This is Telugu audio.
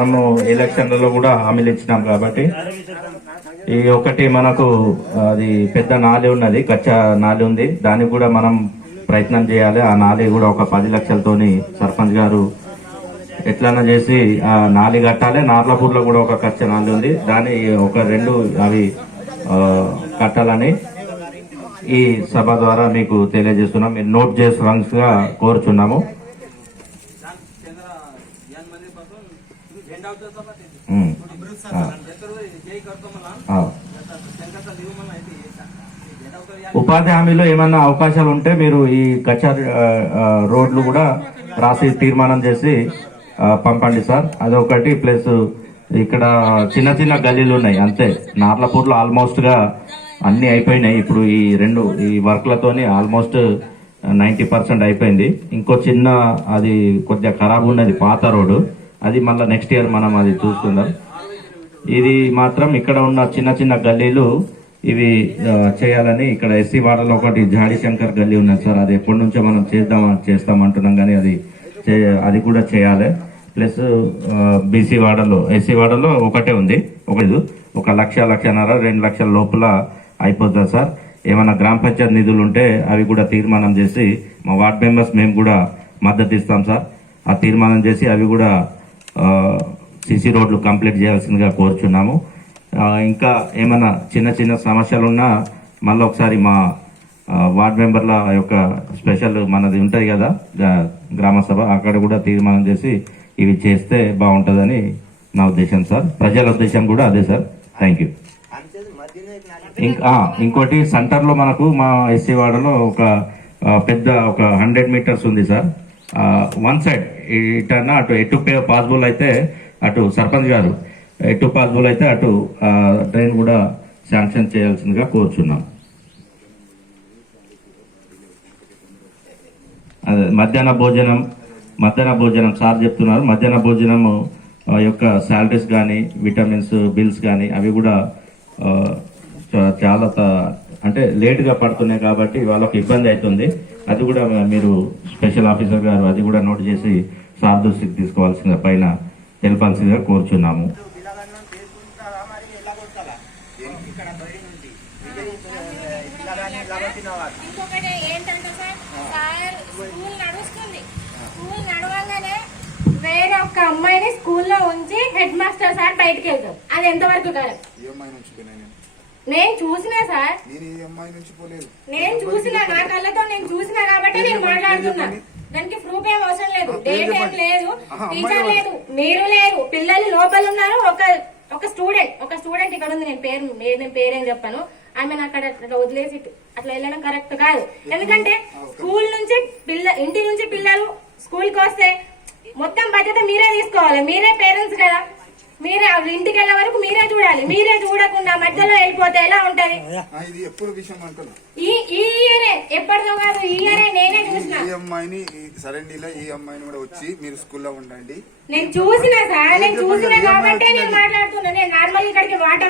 మనము ఎలక్షన్లలో కూడా హామీలు ఇచ్చినాం కాబట్టి ఈ ఒకటి మనకు అది పెద్ద నాలి ఉన్నది, కచ్చా నాలి ఉంది, దానికి కూడా మనం ప్రయత్నం చేయాలి. ఆ నాలి కూడా ఒక 10 లక్షలతోని సర్పంచ్ గారు ఎట్లన్నా చేసి ఆ నాలి కట్టాలి. నార్లపూర్లో కూడా ఒక కచ్చా నాలి ఉంది, దాని ఒక 2 అవి కట్టాలని ఈ సభ ద్వారా మీకు తెలియజేస్తున్నాం. మీరు నోట్ చేసుకోవాల్సిందిగా కోరుచున్నాము. ఉపాధి హామీలో ఏమన్నా అవకాశాలు ఉంటే మీరు ఈ కచ్చా రోడ్లు కూడా రాసి తీర్మానం చేసి పంపండి సార్. అదొకటి. ప్లస్ ఇక్కడ చిన్న చిన్న గల్లీలు ఉన్నాయి అంతే. నార్లపూర్లో ఆల్మోస్ట్ గా అన్ని అయిపోయినాయి. ఇప్పుడు ఈ వర్క్లతోని ఆల్మోస్ట్ 90% అయిపోయింది. ఇంకో చిన్న అది కొద్దిగా ఖరాబ్ ఉన్నది పాత రోడ్డు, అది మళ్ళీ నెక్స్ట్ ఇయర్ మనం అది చూసుకుందాం. ఇది మాత్రం ఇక్కడ ఉన్న చిన్న చిన్న గల్లీలు ఇవి చేయాలని ఇక్కడ ఎస్సీ వాడలో ఒకటి జాడి శంకర్ గల్లీ ఉన్నది సార్. అది ఎప్పటి నుంచో మనం చేస్తామంటున్నాం కానీ అది కూడా చేయాలి. ప్లస్ బీసీ వాడలో ఎస్సీ వాడలో ఒకటే ఉంది, 1 లక్ష 1.5 2 లక్షల లోపల అయిపోతుంది సార్. ఏమైనా గ్రామ పంచాయతీ నిధులు ఉంటే అవి కూడా తీర్మానం చేసి మా వార్డ్ మెంబర్స్ మేము కూడా మద్దతు ఇస్తాం సార్. ఆ తీర్మానం చేసి అవి కూడా సిసి రోడ్లు కంప్లీట్ చేయాల్సిందిగా కోరుచున్నాము. ఇంకా ఏమైనా చిన్న చిన్న సమస్యలున్నా మళ్ళీ ఒకసారి మా వార్డ్ మెంబర్ల యొక్క స్పెషల్ మనది ఉంటుంది కదా గ్రామ సభ, అక్కడ కూడా తీర్మానం చేసి ఇవి చేస్తే బాగుంటుందని నా ఉద్దేశం సార్. ప్రజల ఉద్దేశం కూడా అదే సార్. Thank you. ఇంకోటి సెంటర్లో మనకు మా ఎస్సీ వాడలో ఒక పెద్ద 100 మీటర్స్ ఉంది సార్. వన్ సైడ్ ఇటన్నా అటు ఎటు పాసిబుల్ అయితే అటు సర్పంచ్ గారు ఎటు పాసిబుల్ అయితే అటు డ్రైన్ కూడా శాంక్షన్ చేయాల్సిందిగా కోరుచున్నాం. అదే మధ్యాహ్న భోజనం సార్ చెప్తున్నారు. మధ్యాహ్న భోజనం యొక్క శాలరీస్ కానీ విటమిన్స్ బిల్స్ కానీ అవి కూడా చాలా అంటే లేటుగా పడుతున్నాయి కాబట్టి వాళ్ళకి ఇబ్బంది అవుతుంది. అది కూడా మీరు స్పెషల్ ఆఫీసర్ గారు అది కూడా నోట్ చేసి సార్ దృష్టికి తీసుకోవాల్సిందిగా పైన తెలపాల్సిందిగా కోరుచున్నాము. ఇంకొకటి ఏంటంటే సార్ స్కూల్ నడుస్తుంది, స్కూల్ నడవగానే వేరే ఒక అమ్మాయిని స్కూల్లో ఉంచి హెడ్ మాస్టర్ సార్ బయటకు వెళ్తాం. అది ఎంతవరకు కరెక్ట్? నేను చూసినా సార్, నేను చూసినా, నా కళ్ళతో నేను చూసినా కాబట్టి నేను మాట్లాడుతున్నా. దానికి ప్రూఫ్ ఏం అవసరం లేదు, డేట్ ఏం లేదు, టీచర్ లేదు, మీరు లేరు, పిల్లలు లోపల ఉన్నారు. ఒక స్టూడెంట్ ఇక్కడ ఉంది. నేను పేరేం చెప్పాను, ఆమెను అక్కడ వదిలేసి అట్లా వెళ్ళడం కరెక్ట్ కాదు. ఎందుకంటే స్కూల్ నుంచి ఇంటి నుంచి పిల్లలు స్కూల్ కి వస్తే మొత్తం బాధ్యత మీరే తీసుకోవాలి. మీరే పేరెంట్స్ కదా, మీరే ఇంటికి వెళ్ళే వరకు మీరే చూడాలి. మీరే చూడకుండా మధ్యలో వెళ్ళిపోతే ఎలా ఉంటది? ఈ ఇయరే ఎప్పటిదో కాదు, ఈ ఇయరే నేనే చూసిన. నేను చూసిన సార్, నేను చూసిన కాబట్టి నేను మాట్లాడుతున్నా. నేను నార్మల్ ఇక్కడికి వాటర్